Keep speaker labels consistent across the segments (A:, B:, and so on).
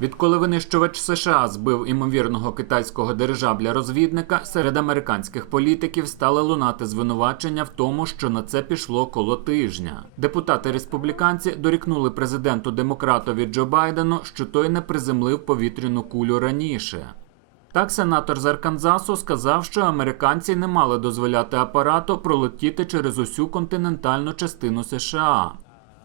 A: Відколи винищувач США збив імовірного китайського дирижабля-розвідника, серед американських політиків стали лунати звинувачення в тому, що на це пішло коло тижня. Депутати республіканці дорікнули президенту демократові Джо Байдену, що той не приземлив повітряну кулю раніше. Так, сенатор з Арканзасу сказав, що американці не мали дозволяти апарату пролетіти через усю континентальну частину США.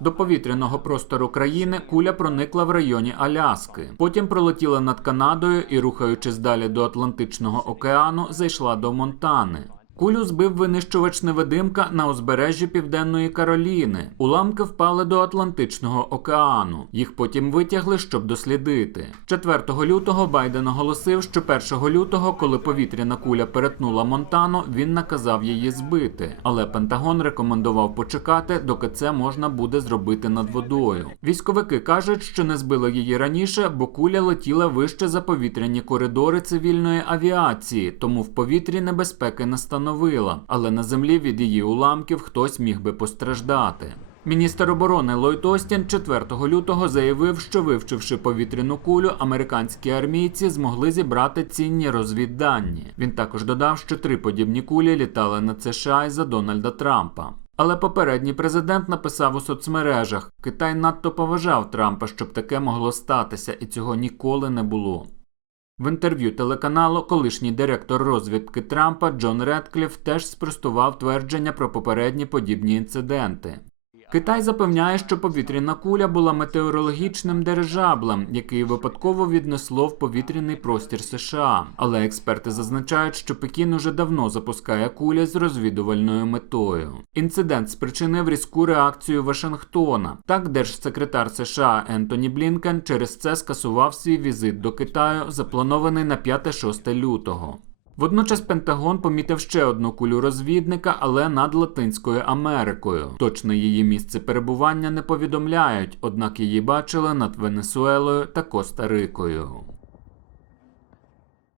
A: До повітряного простору країни куля проникла в районі Аляски. Потім пролетіла над Канадою і, рухаючись далі до Атлантичного океану, зайшла до Монтани. Кулю збив винищувач невидимка на узбережжі Південної Кароліни. Уламки впали до Атлантичного океану. Їх потім витягли, щоб дослідити. 4 лютого Байден оголосив, що 1 лютого, коли повітряна куля перетнула Монтану, він наказав її збити. Але Пентагон рекомендував почекати, доки це можна буде зробити над водою. Військовики кажуть, що не збили її раніше, бо куля летіла вище за повітряні коридори цивільної авіації, тому в повітрі небезпеки не становила, але на землі від її уламків хтось міг би постраждати. Міністр оборони Ллойд Остін 4 лютого заявив, що вивчивши повітряну кулю, американські армійці змогли зібрати цінні розвіддані. Він також додав, що три подібні кулі літали над США із за Дональда Трампа. Але попередній президент написав у соцмережах: Китай надто поважав Трампа, щоб таке могло статися, і цього ніколи не було. В інтерв'ю телеканалу колишній директор розвідки Трампа Джон Редкліф теж спростував твердження про попередні подібні інциденти. Китай запевняє, що повітряна куля була метеорологічним дирижаблем, який випадково віднесло в повітряний простір США. Але експерти зазначають, що Пекін уже давно запускає кулі з розвідувальною метою. Інцидент спричинив різку реакцію Вашингтона. Так, держсекретар США Ентоні Блінкен через це скасував свій візит до Китаю, запланований на 5-6 лютого. Водночас Пентагон помітив ще одну кулю розвідника, але над Латинською Америкою. Точне її місце перебування не повідомляють, однак її бачили над Венесуелою та Коста-Рикою.